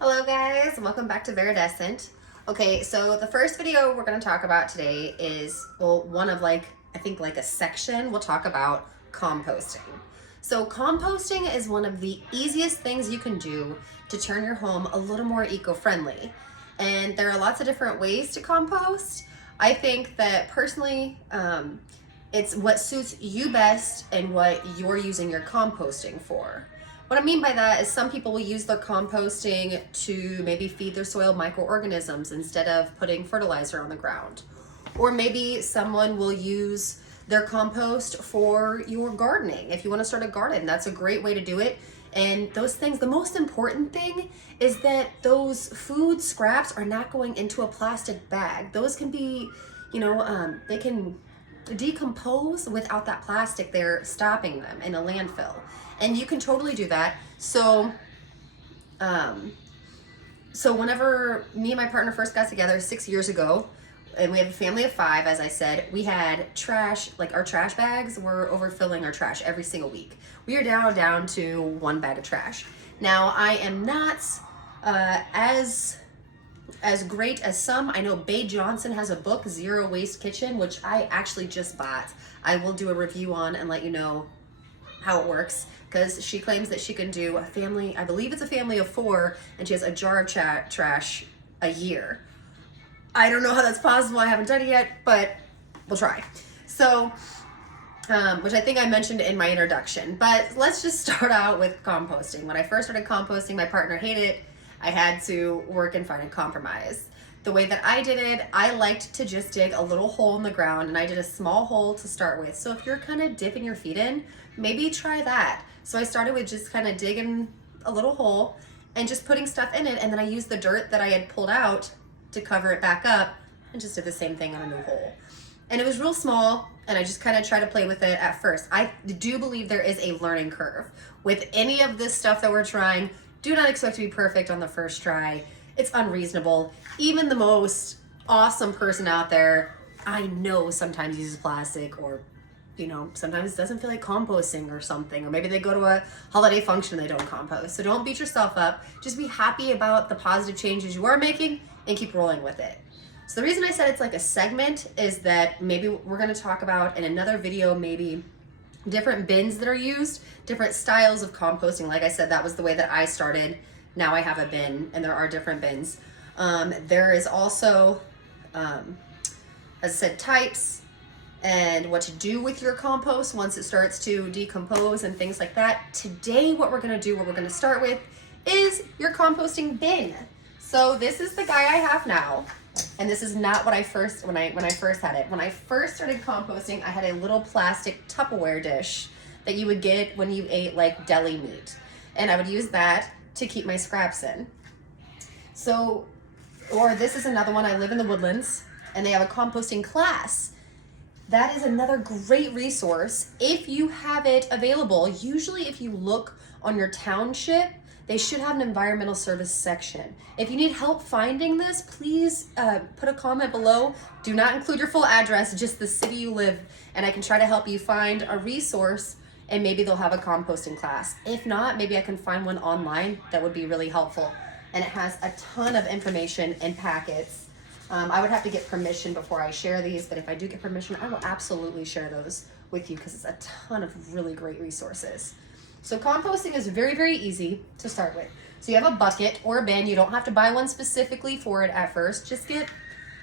Hello guys, welcome back to Viridescent. Okay, so the first video we're going to talk about today is, well, one of I think a section. We'll talk about composting. So composting is one of the easiest things you can do to turn your home a little more eco-friendly. And there are lots of different ways to compost. I think that personally, it's what suits you best and what you're using your composting for. What I mean by that is some people will use their composting to maybe feed their soil microorganisms instead of putting fertilizer on the ground. Or maybe someone will use their compost for your gardening. If you want to start a garden, that's a great way to do it. And those things, the most important thing is that those food scraps are not going into a plastic bag. Those can be, they can decompose without that plastic there stopping them in a landfill. And you can totally do that. So whenever me and my partner first got together 6 years ago, and we have a family of 5, as I said, we had trash, like our trash bags were overfilling our trash every single week. We are down to 1 bag of trash. Now, I am not as great as some. I know Bae Johnson has a book, Zero Waste Kitchen, which I actually just bought. I will do a review on and let you know how it works, because she claims that she can do a family, I believe it's a family of 4, and she has a jar of trash a year. I don't know how that's possible. I haven't done it yet, but we'll try. So, which I think I mentioned in my introduction, but let's just start out with composting. When I first started composting, my partner hated it. I had to work and find a compromise. The way that I did it, I liked to just dig a little hole in the ground, and I did a small hole to start with. So if you're kind of dipping your feet in, maybe try that. So I started with just kind of digging a little hole and just putting stuff in it, and then I used the dirt that I had pulled out to cover it back up and just did the same thing on a new hole. And it was real small, and I just kind of tried to play with it at first. I do believe there is a learning curve. With any of this stuff that we're trying, do not expect to be perfect on the first try. It's unreasonable. Even the most awesome person out there, I know sometimes uses plastic, or sometimes it doesn't feel like composting or something, or maybe they go to a holiday function and they don't compost. So don't beat yourself up. Just be happy about the positive changes you are making and keep rolling with it. So the reason I said it's like a segment is that maybe we're going to talk about in another video, maybe different bins that are used, different styles of composting. Like I said, that was the way that I started. Now I have a bin, and there are different bins. There is also, as I said, types and what to do with your compost once it starts to decompose and things like that. Today, what we're going to start with is your composting bin. So this is the guy I have now. And this is not what I first, when I first had it. When I first started composting, I had a little plastic Tupperware dish that you would get when you ate like deli meat. And I would use that to keep my scraps in. So, or this is another one. I live in the Woodlands, and they have a composting class. That is another great resource if you have it available. Usually if you look on your township, they should have an environmental service section. If you need help finding this, please put a comment below. Do not include your full address, just the city you live, and I can try to help you find a resource, and maybe they'll have a composting class. If not, maybe I can find one online that would be really helpful. And it has a ton of information and packets. I would have to get permission before I share these, but if I do get permission, I will absolutely share those with you, because it's a ton of really great resources. So composting is very, very easy to start with. So you have a bucket or a bin. You don't have to buy one specifically for it at first. Just get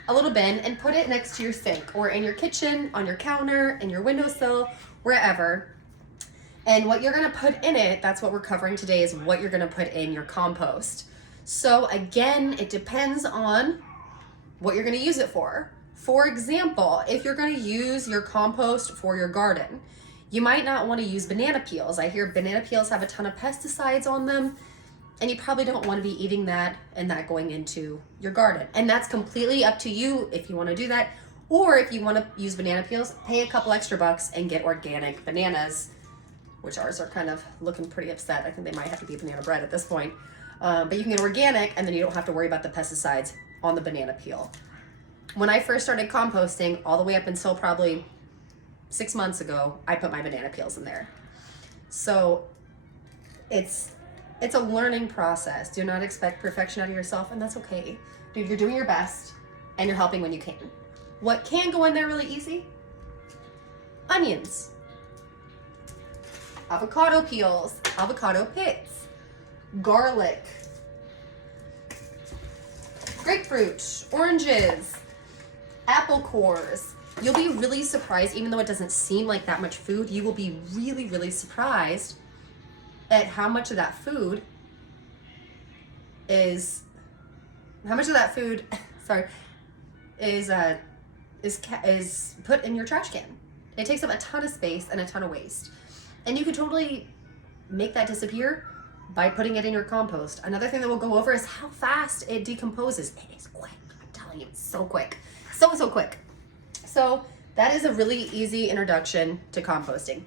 a little bin and put it next to your sink, or in your kitchen, on your counter, in your windowsill, wherever. And what you're gonna put in it, that's what we're covering today, is what you're gonna put in your compost. So again, it depends on what you're gonna use it for. For example, if you're gonna use your compost for your garden, you might not want to use banana peels. I hear banana peels have a ton of pesticides on them, and you probably don't want to be eating that and that going into your garden. And that's completely up to you if you want to do that. Or if you want to use banana peels, pay a couple extra bucks and get organic bananas, which ours are kind of looking pretty upset. I think they might have to be banana bread at this point. But you can get organic, and then you don't have to worry about the pesticides on the banana peel. When I first started composting, all the way up until probably 6 months ago, I put my banana peels in there. So it's It's a learning process. Do not expect perfection out of yourself, and that's okay. Dude, you're doing your best, and you're helping when you can. What can go in there really easy? Onions, avocado peels, avocado pits, garlic, grapefruit, oranges, apple cores. You'll be really surprised, even though it doesn't seem like that much food, you will be really, really surprised at how much of that food is, sorry, is put in your trash can. It takes up a ton of space and a ton of waste. And you can totally make that disappear by putting it in your compost. Another thing that we'll go over is how fast it decomposes. It is quick. I'm telling you, it's so quick. So quick. So that is a really easy introduction to composting.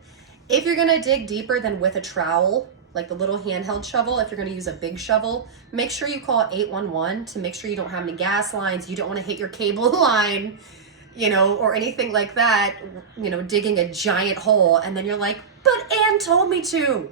If you're gonna dig deeper than with a trowel, like the little handheld shovel, if you're gonna use a big shovel, make sure you call 811 to make sure you don't have any gas lines, you don't wanna hit your cable line, or anything like that, digging a giant hole, and then you're like, but Ann told me to.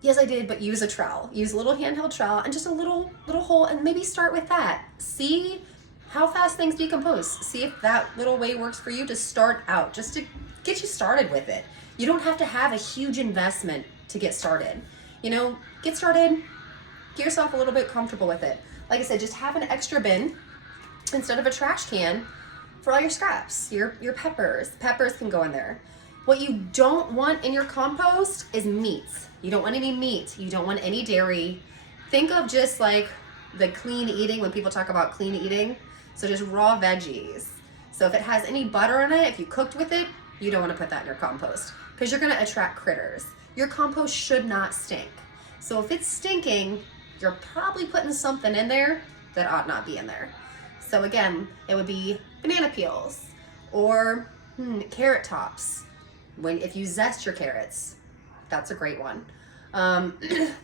Yes, I did, but use a trowel. Use a little handheld trowel and just a little hole, and maybe start with that. See how fast things decompose. See if that little way works for you to start out, just to get you started with it. You don't have to have a huge investment to get started. Get started, get yourself a little bit comfortable with it. Like I said, just have an extra bin instead of a trash can for all your scraps, your peppers. Peppers can go in there. What you don't want in your compost is meats. You don't want any meat. You don't want any dairy. Think of just like the clean eating when people talk about clean eating. So just raw veggies. So if it has any butter in it, if you cooked with it, you don't want to put that in your compost because you're going to attract critters. Your compost should not stink. So if it's stinking, you're probably putting something in there that ought not be in there. So again, it would be banana peels or carrot tops. If you zest your carrots, that's a great one.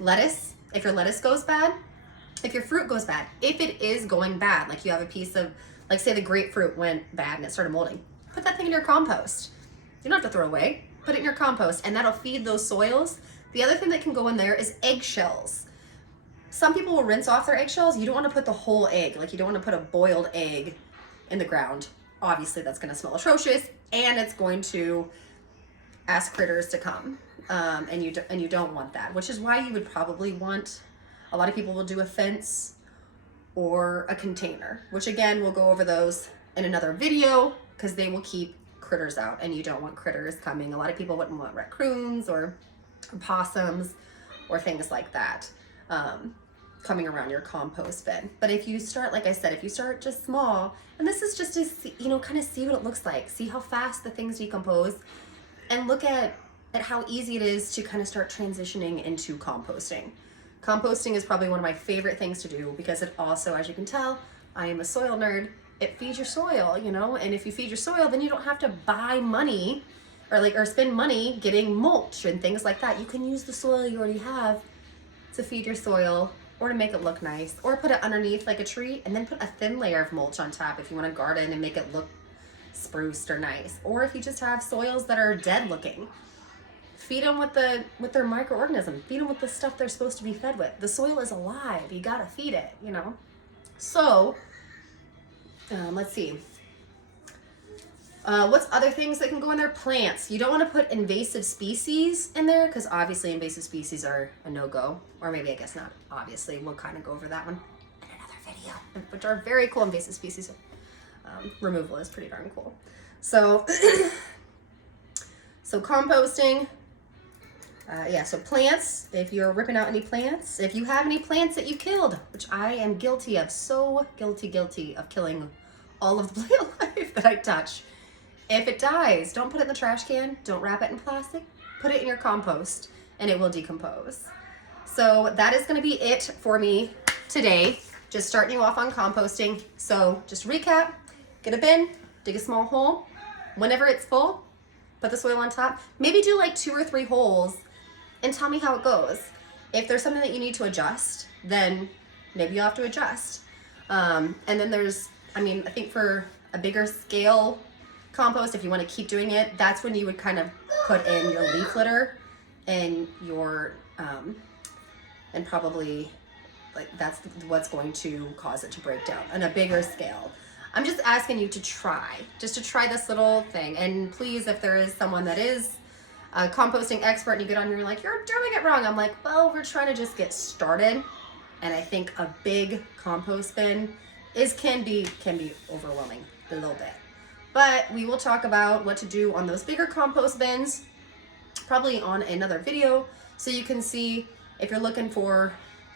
Lettuce, if your lettuce goes bad, if your fruit goes bad, if it is going bad, like you have a piece of, like say the grapefruit went bad and it started molding, put that thing in your compost. You don't have to throw it away, put it in your compost, and that'll feed those soils. The other thing that can go in there is eggshells. Some people will rinse off their eggshells. You don't want to put the whole egg, like you don't want to put a boiled egg in the ground. Obviously that's going to smell atrocious, and it's going to ask critters to come, and you don't want that, which is why you would probably want, a lot of people will do a fence or a container, which again, we'll go over those in another video because they will keep critters out, and you don't want critters coming. A lot of people wouldn't want raccoons or possums or things like that coming around your compost bin. But if you start, like I said, if you start just small, and this is just to see, kind of see what it looks like, see how fast the things decompose, and look at how easy it is to kind of start transitioning into composting. Composting is probably one of my favorite things to do because it also, as you can tell, I am a soil nerd. It feeds your soil, and if you feed your soil, then you don't have to buy money or spend money getting mulch and things like that. You can use the soil you already have to feed your soil or to make it look nice, or put it underneath like a tree and then put a thin layer of mulch on top if you want to garden and make it look spruced or nice. Or if you just have soils that are dead looking, feed them with their microorganisms, feed them with the stuff they're supposed to be fed with. The soil is alive, you gotta feed it, So let's see. What's other things that can go in there? Plants. You don't want to put invasive species in there because obviously invasive species are a no-go. Or maybe I guess not. Obviously, we'll kind of go over that one in another video, which are very cool invasive species. Removal is pretty darn cool. So, so composting. So plants, if you're ripping out any plants, if you have any plants that you killed, which I am guilty of, so guilty of killing all of the plant life that I touch. If it dies, don't put it in the trash can, don't wrap it in plastic, put it in your compost and it will decompose. So that is gonna be it for me today, just starting you off on composting. So just recap, get a bin, dig a small hole, whenever it's full, put the soil on top, maybe do like 2 or 3 holes and tell me how it goes. If there's something that you need to adjust, then maybe you'll have to adjust. And then there's, I think for a bigger scale compost, if you want to keep doing it, that's when you would kind of put in your leaf litter and your and probably like that's what's going to cause it to break down on a bigger scale. I'm just asking you to try, just to try this little thing. And please, if there is someone that is a composting expert and you get on and you're like, you're doing it wrong. I'm like, well, we're trying to just get started. And I think a big compost bin can be overwhelming a little bit. But we will talk about what to do on those bigger compost bins, probably on another video, so you can see if you're looking for,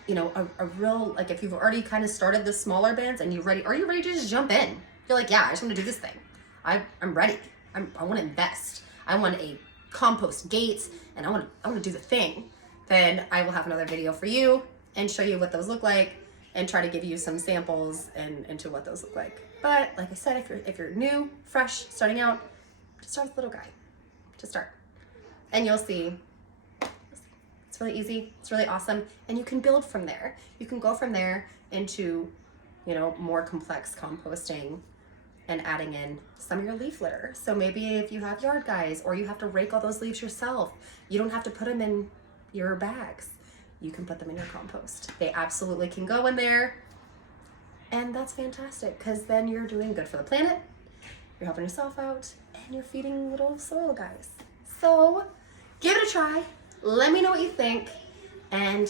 you know, a real, like if you've already kind of started the smaller bins and are you ready to just jump in? You're like, yeah, I just want to do this thing. I'm ready. I want to invest. I want a compost gate and I want to do the thing. Then I will have another video for you and show you what those look like and try to give you some samples and into what those look like. But like I said, if you're new, fresh, starting out, just start with the little guy. Just start. And you'll see. It's really easy. It's really awesome. And you can build from there. You can go from there into, you know, more complex composting and adding in some of your leaf litter. So maybe if you have yard guys or you have to rake all those leaves yourself, you don't have to put them in your bags. You can put them in your compost. They absolutely can go in there. And that's fantastic because then you're doing good for the planet, you're helping yourself out, and you're feeding little soil guys. So give it a try. Let me know what you think. And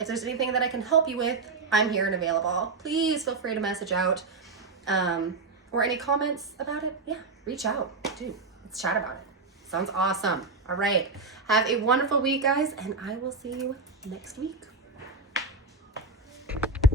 if there's anything that I can help you with, I'm here and available. Please feel free to message out. Or any comments about it, yeah, reach out. Dude, let's chat about it. Sounds awesome. All right. Have a wonderful week, guys, and I will see you next week.